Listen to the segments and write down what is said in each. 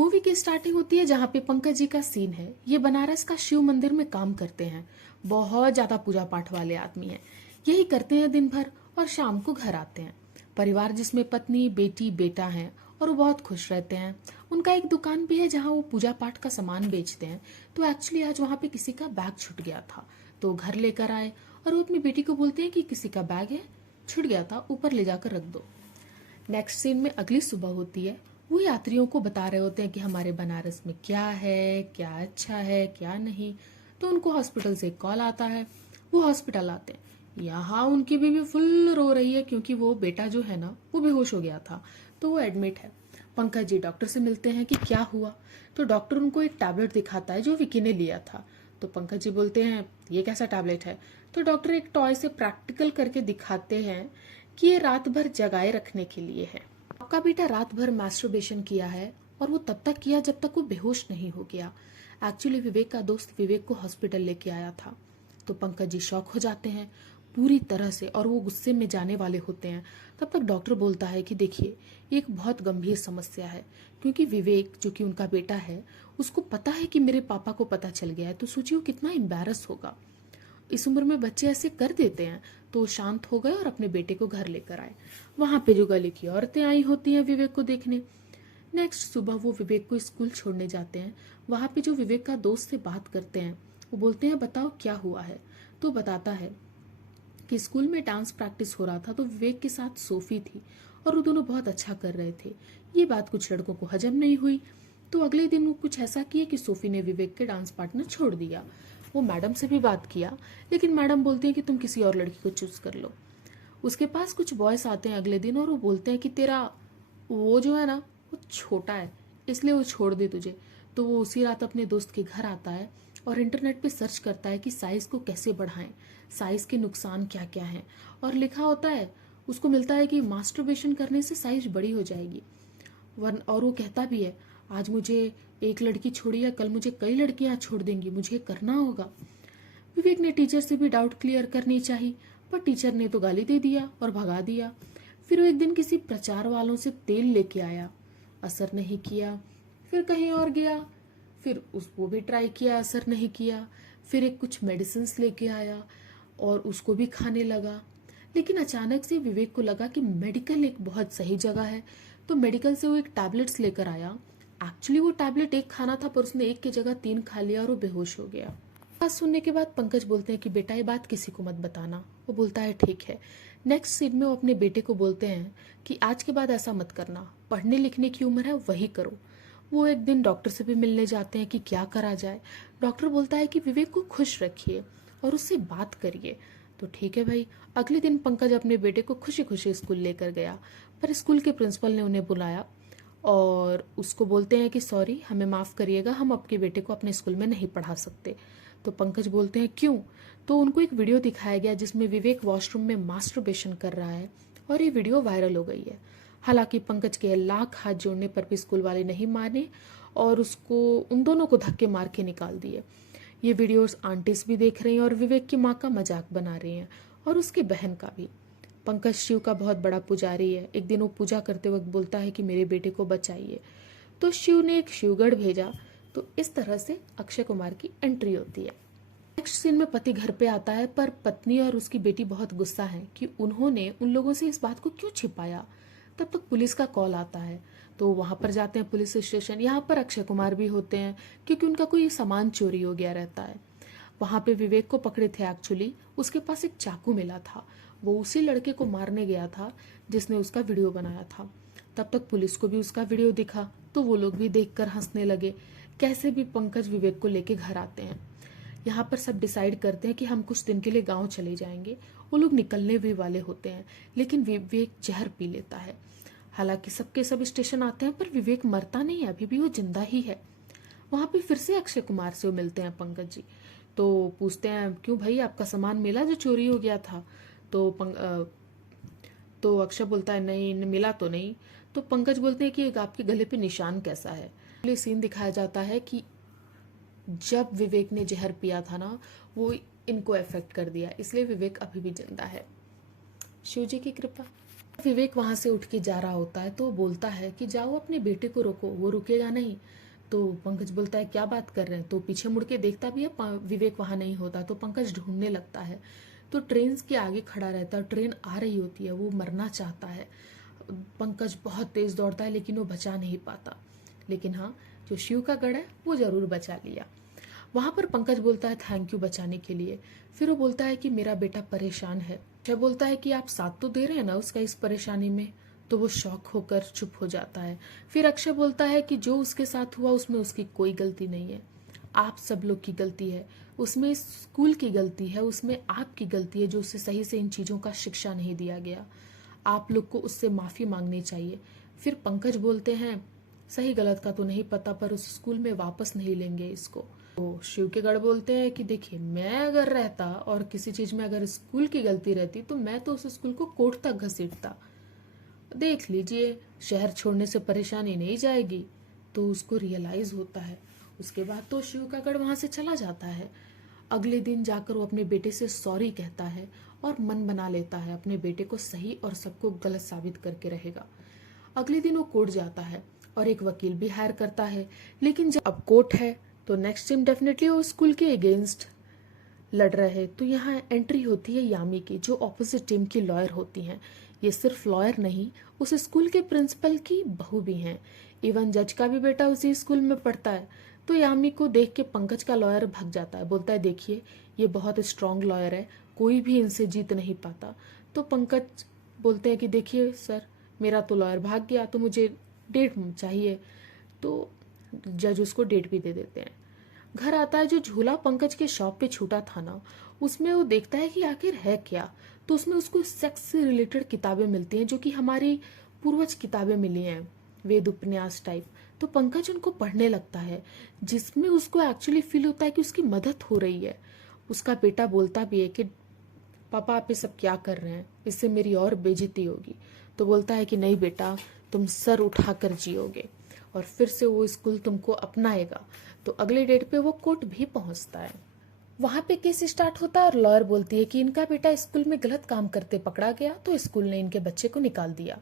Movie की starting होती है जहाँ पे पंकज जी का सीन है। ये बनारस का शिव मंदिर में काम करते हैं। बहुत ज्यादा पूजा पाठ वाले आदमी हैं। यही करते हैं दिन भर और शाम को घर आते हैं। परिवार जिसमें पत्नी, बेटी, बेटा है और वो बहुत खुश रहते हैं। उनका एक दुकान भी है जहाँ वो पूजा पाठ का सामान बेचते हैं। तो एक्चुअली आज वहाँ पे किसी का बैग छूट गया था, तो घर लेकर आए और वो अपनी बेटी को बोलते हैं कि किसी का बैग है, छूट गया था, ऊपर ले जाकर रख दो। नेक्स्ट सीन में अगली सुबह होती है। वो यात्रियों को बता रहे होते हैं कि हमारे बनारस में क्या है, क्या अच्छा है, क्या नहीं। तो उनको हॉस्पिटल से कॉल आता है। वो हॉस्पिटल आते हैं। यहाँ उनकी बीवी फुल रो रही है क्योंकि वो बेटा जो है ना वो बेहोश हो गया था, तो वो एडमिट है। पंकज जी डॉक्टर से मिलते हैं कि क्या हुआ। तो डॉक्टर उनको एक टैबलेट दिखाता है जो विकी ने लिया था। तो पंकज जी बोलते हैं ये कैसा टैबलेट है। तो डॉक्टर एक टॉय से प्रैक्टिकल करके दिखाते हैं कि ये रात भर जगाए रखने के लिए है। आपका बेटा रात भर मैस्टरबेशन किया है और वो तब तक किया जब तक वो बेहोश नहीं हो गया। एक्चुअली विवेक का दोस्त विवेक को हॉस्पिटल लेके आया था। तो पंकज जी शॉक हो जाते हैं पूरी तरह से और वो गुस्से में जाने वाले होते हैं। तब तक डॉक्टर बोलता है कि देखिए ये एक बहुत गंभीर समस्या है, क्योंकि विवेक जो कि उनका बेटा है उसको पता है कि मेरे पापा को पता चल गया है। तो सोचिए वो कितना एम्बैरस होगा। इस उम्र में बच्चे ऐसे कर देते हैं। तो वो शांत हो गए और अपने बेटे को घर लेकर आए। वहां पे जो गली की औरतें आई होती हैं विवेक को देखने। नेक्स्ट सुबह वो विवेक को स्कूल छोड़ने जाते हैं। वहां पे जो विवेक का दोस्त से बात करते हैं, वो बोलते हैं बताओ क्या हुआ है। तो बताता है कि स्कूल में डांस प्रैक्टिस हो रहा था, तो विवेक के साथ सोफी थी और वो दोनों बहुत अच्छा कर रहे थे। ये बात कुछ लड़कों को हजम नहीं हुई, तो अगले दिन वो कुछ ऐसा किए कि सोफी ने विवेक के डांस पार्टनर छोड़ दिया। वो मैडम से भी बात किया, लेकिन मैडम बोलती है कि तुम किसी और लड़की को चूज कर लो। उसके पास कुछ बॉयज आते हैं अगले दिन और वो बोलते हैं कि तेरा वो जो है ना वो छोटा है, इसलिए वो छोड़ दे तुझे। तो वो उसी रात अपने दोस्त के घर आता है और इंटरनेट पे सर्च करता है कि साइज को कैसे बढ़ाएं, साइज के नुकसान क्या क्या हैं। और लिखा होता है, उसको मिलता है कि मास्टरबेशन करने से साइज बड़ी हो जाएगी। और वो कहता भी है आज मुझे एक लड़की छोड़ी है, कल मुझे कई लड़कियां छोड़ देंगी, मुझे करना होगा। विवेक ने टीचर से भी डाउट क्लियर करनी चाहिए, पर टीचर ने तो गाली दे दिया और भगा दिया। फिर वो एक दिन किसी प्रचार वालों से तेल लेके आया, असर नहीं किया। फिर कहीं और गया, फिर उसको भी ट्राई किया, असर नहीं किया। फिर एक कुछ मेडिसिन लेके आया और उसको भी खाने लगा। लेकिन अचानक से विवेक को लगा कि मेडिकल एक बहुत सही जगह है। तो मेडिकल से वो एक टैबलेट्स लेकर आया। एक्चुअली वो टैबलेट एक खाना था, पर उसने एक की जगह 3 खा लिया और वो बेहोश हो गया। बात सुनने के बाद पंकज बोलते हैं कि बेटा ये बात किसी को मत बताना। वो बोलता है ठीक है। नेक्स्ट सीन में वो अपने बेटे को बोलते हैं कि आज के बाद ऐसा मत करना, पढ़ने लिखने की उम्र है वही करो। वो एक दिन डॉक्टर से भी मिलने जाते हैं कि क्या करा जाए। डॉक्टर बोलता है कि विवेक को खुश रखिए और उससे बात करिए। तो ठीक है भाई। अगले दिन पंकज अपने बेटे को खुशी खुशी स्कूल लेकर गया, पर स्कूल के प्रिंसिपल ने उन्हें बुलाया और उसको बोलते हैं कि सॉरी, हमें माफ़ करिएगा, हम आपके बेटे को अपने स्कूल में नहीं पढ़ा सकते। तो पंकज बोलते हैं क्यों। तो उनको एक वीडियो दिखाया गया जिसमें विवेक वॉशरूम में मास्टरबेशन कर रहा है और ये वीडियो वायरल हो गई है। हालांकि पंकज के लाख हाथ जोड़ने पर भी स्कूल वाले नहीं माने और उसको उन दोनों को धक्के मार के निकाल दिए। ये वीडियोस आंटीज भी देख रही हैं और विवेक की माँ का मजाक बना रही हैं और उसकी बहन का भी। पंकज शिव का बहुत बड़ा पुजारी है। एक दिन वो पूजा करते वक्त बोलता है कि मेरे बेटे को बचाइए। तो शिव ने एक शिवगढ़ भेजा। तो इस तरह से अक्षय कुमार की एंट्री होती है। नेक्स्ट सीन में पति घर पे आता है, पर पत्नी और उसकी बेटी बहुत गुस्सा है कि उन्होंने उन लोगों से इस बात को क्यों छिपाया। तब तक पुलिस का कॉल आता है, तो वहां पर जाते हैं पुलिस स्टेशन। यहाँ पर अक्षय कुमार भी होते हैं क्योंकि उनका कोई सामान चोरी हो गया रहता है। वहां पे विवेक को पकड़े थे। एक्चुअली उसके पास एक चाकू मिला था, वो उसी लड़के को मारने गया था जिसने उसका वीडियो बनाया था। तब तक पुलिस को भी उसका वीडियो दिखा, तो वो लोग भी देखकर हंसने लगे। कैसे भी पंकज विवेक को लेके घर आते हैं। यहाँ पर सब डिसाइड करते हैं कि हम कुछ दिन के लिए गांव चले जाएंगे। वो लोग निकलने भी वाले होते हैं, लेकिन विवेक जहर पी लेता है। हालांकि सबके सब स्टेशन आते हैं, पर विवेक मरता नहीं है, अभी भी वो जिंदा ही है। वहां पे फिर से अक्षय कुमार से वो मिलते हैं पंकज जी। तो पूछते हैं क्यों भाई, आपका सामान मिला जो चोरी हो गया था। तो अक्षय बोलता है नहीं, मिला तो नहीं। तो पंकज बोलते हैं कि आपके गले पे निशान कैसा है। ये सीन दिखाया जाता है कि जब विवेक ने जहर पिया था ना, वो इनको इफेक्ट कर दिया, इसलिए विवेक अभी भी जिंदा है। शिव जी की कृपा। विवेक वहां से उठ के जा रहा होता है तो वो बोलता है कि जाओ अपने बेटे को रोको, वो रुकेगा नहीं। तो पंकज बोलता है क्या बात कर रहे हैं, तो पीछे मुड़ के देखता भी है, विवेक वहां नहीं होता। तो पंकज ढूंढने लगता है, तो ट्रेन के आगे खड़ा रहता है, ट्रेन आ रही होती है, वो मरना चाहता है। पंकज बहुत तेज दौड़ता है लेकिन वो बचा नहीं पाता। लेकिन हाँ, जो शिव का गढ़ है वो जरूर बचा लिया। वहां पर पंकज बोलता है थैंक यू बचाने के लिए। फिर वो बोलता है कि मेरा बेटा परेशान है। अक्षय बोलता है कि आप साथ तो दे रहे हैं ना उसका इस परेशानी में। तो वो शॉक होकर चुप हो जाता है। फिर अक्षय बोलता है कि जो उसके साथ हुआ उसमें उसकी कोई गलती नहीं है, आप सब लोग की गलती है। उसमें स्कूल की गलती है, उसमें आपकी गलती है जो उसे सही से इन चीजों का शिक्षा नहीं दिया गया। आप लोग को उससे माफी मांगनी चाहिए। फिर पंकज बोलते हैं सही गलत का तो नहीं पता, पर उस स्कूल में वापस नहीं लेंगे इसको। तो शिव के गढ़ बोलते हैं कि देखिए, मैं अगर रहता और किसी चीज में अगर स्कूल की गलती रहती तो मैं तो उस स्कूल को कोर्ट तक घसीटता। देख लीजिए, शहर छोड़ने से परेशानी नहीं जाएगी। तो उसको रियलाइज होता है। उसके बाद तो शिव का गढ़ वहां से चला जाता है। अगले दिन जाकर वो अपने बेटे से सॉरी कहता है और मन बना लेता है अपने बेटे को सही और सबको गलत साबित करके रहेगा। अगले दिन वो कोर्ट जाता है और एक वकील भी हायर करता है। लेकिन जब अब कोर्ट है तो नेक्स्ट टाइम डेफिनेटली वो स्कूल के अगेंस्ट लड़ रहे हैं। तो यहाँ एंट्री होती है यामी की, जो ऑपोजिट टीम की लॉयर होती हैं। ये सिर्फ लॉयर नहीं, उस स्कूल के प्रिंसिपल की बहू भी हैं। इवन जज का भी बेटा उसी स्कूल में पढ़ता है। तो यामी को देख के पंकज का लॉयर भाग जाता है, बोलता है देखिए ये बहुत स्ट्रांग लॉयर है, कोई भी इनसे जीत नहीं पाता। तो पंकज बोलते हैं कि देखिए सर, मेरा तो लॉयर भाग गया तो मुझे डेट चाहिए। तो जज उसको डेट भी दे देते हैं। घर आता है, जो झूला पंकज के शॉप पे छूटा था ना, उसमें वो देखता है कि आखिर है क्या। तो उसमें उसको सेक्स से रिलेटेड किताबें मिलती हैं जो कि हमारी पूर्वज किताबें मिली हैं, वेद उपन्यास टाइप। तो पंकज उनको पढ़ने लगता है, जिसमें उसको एक्चुअली फील होता है कि उसकी मदद हो रही है। उसका बेटा बोलता भी है कि पापा आप ये सब क्या कर रहे हैं, इससे मेरी और बेइज्जती होगी। तो बोलता है कि नहीं बेटा, तुम सर उठाकर जियोगे और फिर से वो स्कूल तुमको अपनाएगा। तो अगले डेट पे वो कोर्ट भी पहुंचता है। वहां पे केस स्टार्ट होता है और लॉयर बोलती है कि इनका बेटा स्कूल में गलत काम करते पकड़ा गया तो स्कूल ने इनके बच्चे को निकाल दिया।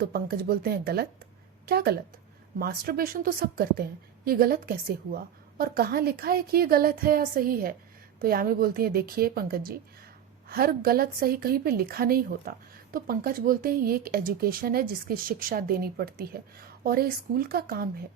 तो पंकज बोलते हैं गलत? क्या गलत? मास्टरबेशन तो सब करते हैं, ये गलत कैसे हुआ, और कहाँ लिखा है कि ये गलत है या सही है? तो यामी बोलती है देखिए पंकज जी, हर गलत सही कहीं पे लिखा नहीं होता। तो पंकज बोलते हैं ये एक एजुकेशन है जिसकी शिक्षा देनी पड़ती है और ये स्कूल का काम है।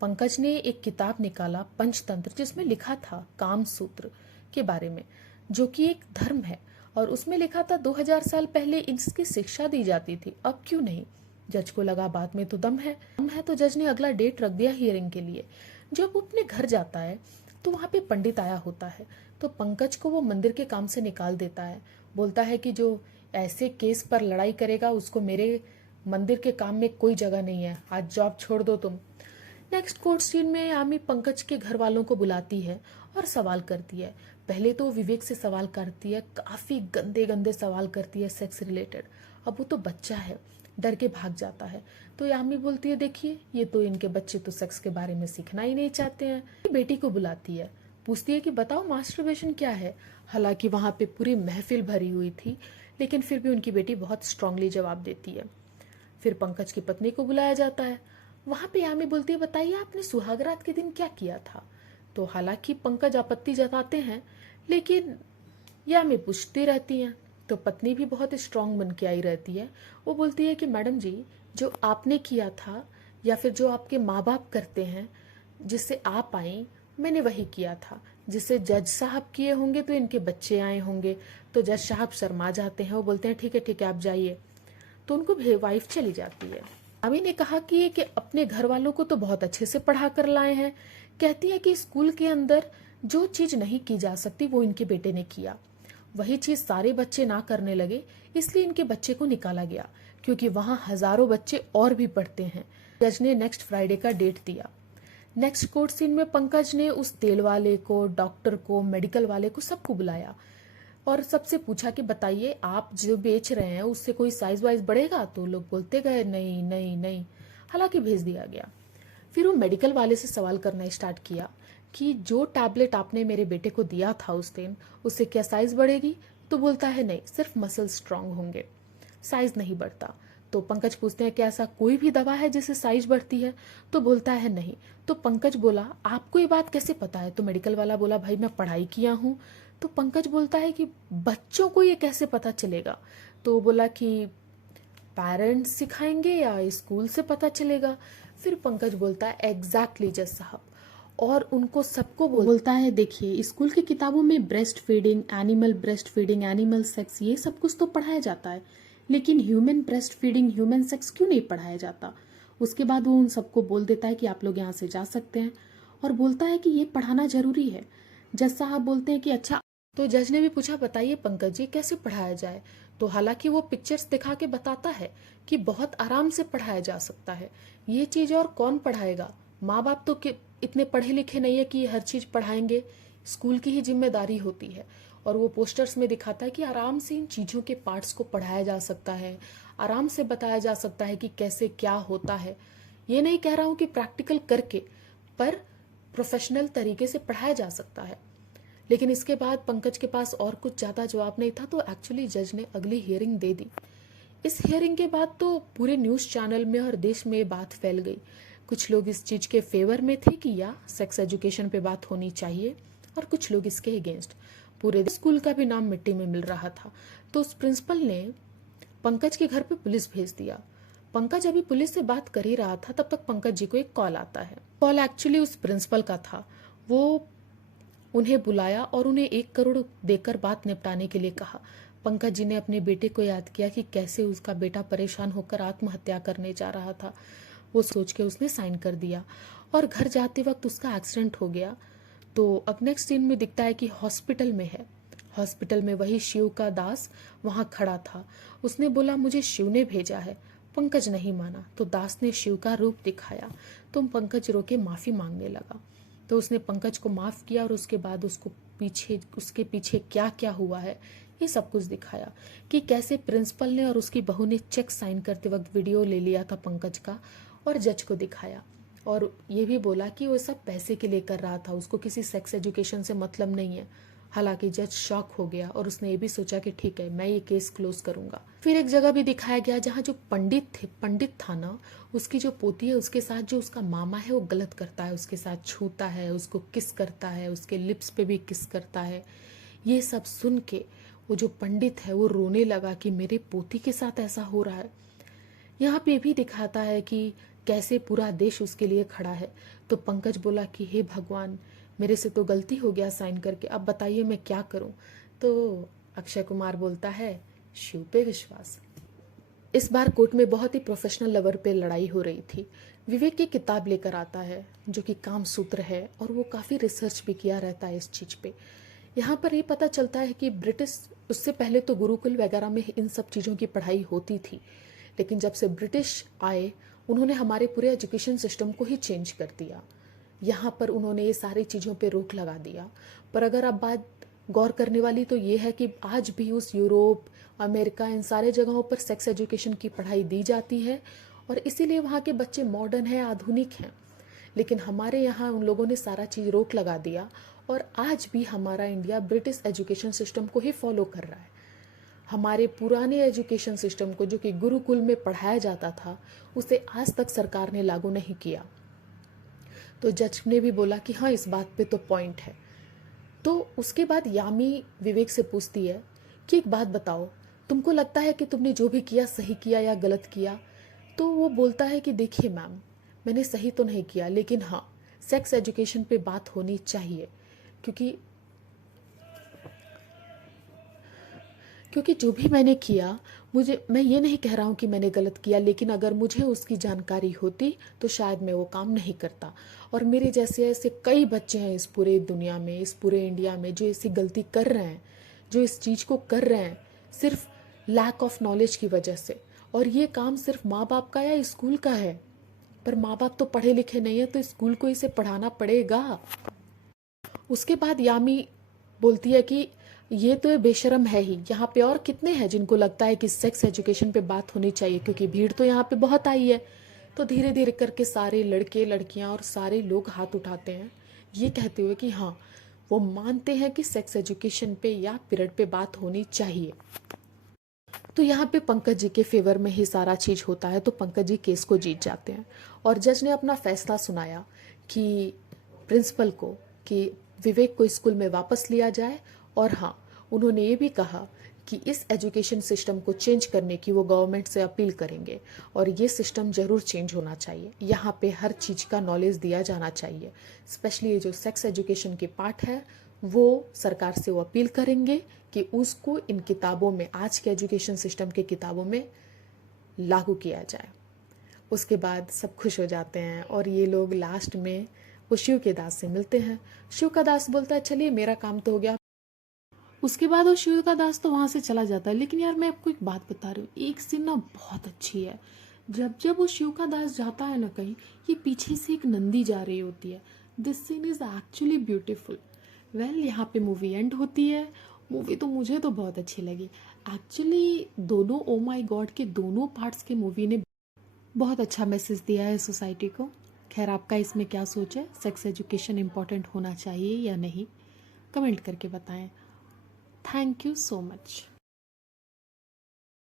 पंकज ने एक किताब निकाला पंचतंत्र, जिसमें लिखा था काम सूत्र के बारे में, जो कि एक धर्म है, और उसमें लिखा था 2000 साल पहले इसकी शिक्षा दी जाती थी, अब क्यों नहीं? जज को लगा बात में तो दम है। तो जज ने अगला डेट रख दिया हियरिंग के लिए। जब वो अपने घर जाता है तो वहां पे पंडित आया होता है। तो पंकज को वो मंदिर के काम से निकाल देता है, बोलता है कि जो ऐसे केस पर लड़ाई करेगा उसको मेरे मंदिर के काम में कोई जगह नहीं है, आज जॉब छोड़ दो तुम। नेक्स्ट कोर्ट सीन में यामी पंकज के घर वालों को बुलाती है और सवाल करती है। पहले तो विवेक से सवाल करती है, काफी गंदे गंदे सवाल करती है सेक्स रिलेटेड। अब वो तो बच्चा है, डर के भाग जाता है। तो यामी बोलती है देखिए, ये तो इनके बच्चे तो सेक्स के बारे में सीखना ही नहीं चाहते हैं। बेटी को बुलाती है, पूछती है कि बताओ मास्टरबेशन क्या है। हालांकि वहां पे पूरी महफिल भरी हुई थी, लेकिन फिर भी उनकी बेटी बहुत स्ट्रांगली जवाब देती है। फिर पंकज की पत्नी को बुलाया जाता है। वहां पे यामी बोलती है बताइए आपने सुहागरात के दिन क्या किया था। तो हालांकि पंकज आपत्ति जताते हैं, लेकिन यामी पूछती रहती हैं। तो पत्नी भी बहुत स्ट्रांग बन के आई रहती है। वो बोलती है कि मैडम जी, जो आपने किया था या फिर जो आपके माँ बाप करते हैं, जिससे आप आई, मैंने वही किया था। जिससे जज साहब किए होंगे तो इनके बच्चे आए होंगे। तो जज साहब शर्मा जाते हैं, वो बोलते हैं ठीक है आप जाइए। तो उनको वाइफ चली जाती है। अभी ने कहा कि अपने घर वालों को तो बहुत अच्छे से पढ़ा कर लाए हैं। कहती है कि स्कूल के अंदर जो चीज नहीं की जा सकती वो इनके बेटे ने किया। वही चीज सारे बच्चे ना करने लगे, इसलिए इनके बच्चे को निकाला गया, क्योंकि वहां हजारों बच्चे और भी पढ़ते हैं। जज ने नेक्स्ट फ्राइडे का डेट दिया। नेक्स्ट कोर्ट सीन में पंकज ने उस तेल वाले को, डॉक्टर को, मेडिकल वाले को, सबको बुलाया और सबसे पूछा कि बताइए आप जो बेच रहे हैं उससे कोई साइज वाइज बढ़ेगा। तो लोग बोलते गए नहीं नहीं नहीं, हालांकि भेज दिया गया। फिर वो मेडिकल वाले से सवाल करना स्टार्ट किया कि जो टैबलेट आपने मेरे बेटे को दिया था उस दिन, उससे क्या साइज बढ़ेगी। तो बोलता है नहीं, सिर्फ मसल स्ट्रांग होंगे, साइज नहीं बढ़ता। तो पंकज पूछते हैं कि ऐसा कोई भी दवा है जिससे साइज बढ़ती है? तो बोलता है नहीं। तो पंकज बोला आपको ये बात कैसे पता है? तो मेडिकल वाला बोला भाई मैं पढ़ाई किया हूँ। तो पंकज बोलता है कि बच्चों को ये कैसे पता चलेगा? तो बोला कि पेरेंट्स सिखाएंगे या स्कूल से पता चलेगा? फिर पंकज बोलता है एग्जैक्टली जज साहब, और उनको सबको बोलता है देखिए स्कूल की किताबों में ब्रेस्ट फीडिंग, एनिमल सेक्स ये सब कुछ तो पढ़ाया जाता है, लेकिन human breast feeding, human sex क्यों नहीं पढ़ाया जाता? उसके बाद वो उन सबको बोल देता है कि आप लोग यहाँ से जा सकते हैं, और बोलता है कि ये पढ़ाना जरूरी है। जज साहब बोलते हैं कि अच्छा। तो जज ने भी पूछा बताइए पंकज जी कैसे पढ़ाया जाए? तो हालांकि वो पिक्चर्स दिखा के बताता है कि बहुत आराम से पढ़ाया जा सकता है। ये चीज और कौन पढ़ाएगा? माँ बाप तो इतने पढ़े लिखे नहीं है कि हर चीज पढ़ाएंगे, स्कूल की ही जिम्मेदारी होती है। और वो पोस्टर्स में दिखाता है कि आराम से इन चीजों के पार्ट्स को पढ़ाया जा सकता है, आराम से बताया जा सकता है कि कैसे क्या होता है। ये नहीं कह रहा हूं कि प्रैक्टिकल करके, पर प्रोफेशनल तरीके से पढ़ाया जा सकता है। लेकिन इसके बाद पंकज के पास और कुछ ज्यादा जवाब नहीं था, तो एक्चुअली जज ने अगली हियरिंग दे दी। इस हियरिंग के बाद तो पूरे न्यूज चैनल में और देश में ये बात फैल गई। कुछ लोग इस चीज के फेवर में थे कि या सेक्स एजुकेशन पे बात होनी चाहिए, और कुछ लोग इसके अगेंस्ट। पूरे स्कूल का भी नाम मिट्टी में मिल रहा था। तो उस प्रिंसिपल ने पंकज के घर पे पुलिस भेज दिया। पंकज अभी पुलिस से बात कर ही रहा था, तब तक पंकज जी को एक कॉल आता है। कॉल एक्चुअली उस प्रिंसिपल का था। वो उन्हें बुलाया और उन्हें 1 करोड़ देकर बात निपटाने के लिए कहा। पंकज जी ने अपने बेटे को याद किया कि कैसे उसका बेटा परेशान होकर आत्महत्या करने जा रहा था। वो सोच के उसने साइन कर दिया, और घर जाते वक्त उसका एक्सीडेंट हो गया। तो अब नेक्स्ट सीन में दिखता है कि हॉस्पिटल में है। हॉस्पिटल में वही शिव का दास वहां खड़ा था। उसने बोला मुझे शिव ने भेजा है। पंकज नहीं माना, तो दास ने शिव का रूप दिखाया। तो पंकज रो के माफी मांगने लगा। तो उसने पंकज को माफ किया, और उसके बाद उसके पीछे क्या क्या हुआ है ये सब कुछ दिखाया, कि कैसे प्रिंसिपल ने और उसकी बहू ने चेक साइन करते वक्त वीडियो ले लिया था पंकज का, और जज को दिखाया। और ये भी बोला कि वो सब पैसे के लिए कर रहा था, उसको किसी सेक्स एजुकेशन से मतलब नहीं है। हालांकि जज शॉक हो गया, और उसने ये भी सोचा कि ठीक है मैं ये केस क्लोज करूंगा। फिर एक जगह भी दिखाया गया जहाँ जो पंडित था ना, उसकी जो पोती है उसके साथ जो उसका मामा है वो गलत करता है, उसके साथ छूता है, उसको किस करता है, उसके लिप्स पे भी किस करता है। ये सब सुन के वो जो पंडित है वो रोने लगा कि मेरे पोती के साथ ऐसा हो रहा है। यहाँ पे भी दिखाता है कि कैसे पूरा देश उसके लिए खड़ा है। तो पंकज बोला कि हे भगवान, मेरे से तो गलती हो गया साइन करके, अब बताइए मैं क्या करूं? तो अक्षय कुमार बोलता है शिव पे विश्वास। इस बार कोर्ट में बहुत ही प्रोफेशनल लेवल पे लड़ाई हो रही थी। विवेक की किताब लेकर आता है जो कि काम सूत्र है, और वो काफ़ी रिसर्च भी किया रहता है इस चीज़ पे। यहाँ पर ये पता चलता है कि ब्रिटिश, उससे पहले तो गुरुकुल वगैरह में इन सब चीज़ों की पढ़ाई होती थी, लेकिन जब से ब्रिटिश आए उन्होंने हमारे पूरे एजुकेशन सिस्टम को ही चेंज कर दिया। यहाँ पर उन्होंने ये सारी चीज़ों पे रोक लगा दिया। पर अगर अब बात गौर करने वाली तो ये है कि आज भी उस यूरोप, अमेरिका, इन सारे जगहों पर सेक्स एजुकेशन की पढ़ाई दी जाती है, और इसीलिए वहाँ के बच्चे मॉडर्न हैं, आधुनिक हैं। लेकिन हमारे यहाँ उन लोगों ने सारा चीज़ रोक लगा दिया, और आज भी हमारा इंडिया ब्रिटिश एजुकेशन सिस्टम को ही फॉलो कर रहा है। हमारे पुराने एजुकेशन सिस्टम को जो कि गुरुकुल में पढ़ाया जाता था उसे आज तक सरकार ने लागू नहीं किया। तो जज ने भी बोला कि हाँ इस बात पे तो पॉइंट है। तो उसके बाद यामी विवेक से पूछती है कि एक बात बताओ, तुमको लगता है कि तुमने जो भी किया सही किया या गलत किया? तो वो बोलता है कि देखिए मैम, मैंने सही तो नहीं किया, लेकिन हाँ सेक्स एजुकेशन पे बात होनी चाहिए, क्योंकि जो भी मैंने किया, मैं ये नहीं कह रहा हूँ कि मैंने गलत किया, लेकिन अगर मुझे उसकी जानकारी होती तो शायद मैं वो काम नहीं करता। और मेरे जैसे ऐसे कई बच्चे हैं इस पूरे दुनिया में, इस पूरे इंडिया में, जो ऐसी गलती कर रहे हैं, जो इस चीज़ को कर रहे हैं सिर्फ लैक ऑफ नॉलेज की वजह से। और ये काम सिर्फ माँ बाप का या स्कूल का है, पर माँ बाप तो पढ़े लिखे नहीं है, तो स्कूल को इसे पढ़ाना पड़ेगा। उसके बाद यामी बोलती है कि ये तो बेशरम है ही, यहाँ पे और कितने हैं जिनको लगता है कि सेक्स एजुकेशन पे बात होनी चाहिए, क्योंकि भीड़ तो यहाँ पे बहुत आई है। तो धीरे धीरे करके सारे लड़के लड़कियाँ और सारे लोग हाथ उठाते हैं, ये कहते हुए कि हाँ वो मानते हैं कि सेक्स एजुकेशन पे या पीरियड पे बात होनी चाहिए। तो यहाँ पे पंकज जी के फेवर में ही सारा चीज होता है, तो पंकज जी केस को जीत जाते हैं और जज ने अपना फैसला सुनाया कि प्रिंसिपल को कि विवेक को स्कूल में वापस लिया जाए। और हाँ, उन्होंने ये भी कहा कि इस एजुकेशन सिस्टम को चेंज करने की वो गवर्नमेंट से अपील करेंगे और ये सिस्टम ज़रूर चेंज होना चाहिए। यहाँ पे हर चीज़ का नॉलेज दिया जाना चाहिए, स्पेशली ये जो सेक्स एजुकेशन के पार्ट है वो सरकार से वो अपील करेंगे कि उसको इन किताबों में, आज के एजुकेशन सिस्टम के किताबों में लागू किया जाए। उसके बाद सब खुश हो जाते हैं और ये लोग लास्ट में वो शिव के दास से मिलते हैं। शिव का दास बोलता है चलिए मेरा काम तो हो गया। उसके बाद वो शिव का दास तो वहां से चला जाता है। लेकिन यार मैं आपको एक बात बता रही हूँ, एक सीन ना बहुत अच्छी है। जब जब वो शिव का दास जाता है ना कहीं, ये पीछे से एक नंदी जा रही होती है। This scene is actually beautiful. Well, यहाँ पे मूवी एंड होती है। मूवी तो मुझे तो बहुत अच्छी लगी एक्चुअली। दोनों ओ माई गॉड के दोनों पार्ट्स के मूवी ने बहुत अच्छा मैसेज दिया है सोसाइटी को। खैर, आपका इसमें क्या सोच है? सेक्स एजुकेशन इम्पॉर्टेंट होना चाहिए या नहीं? कमेंट करके बताएं। Thank you so much.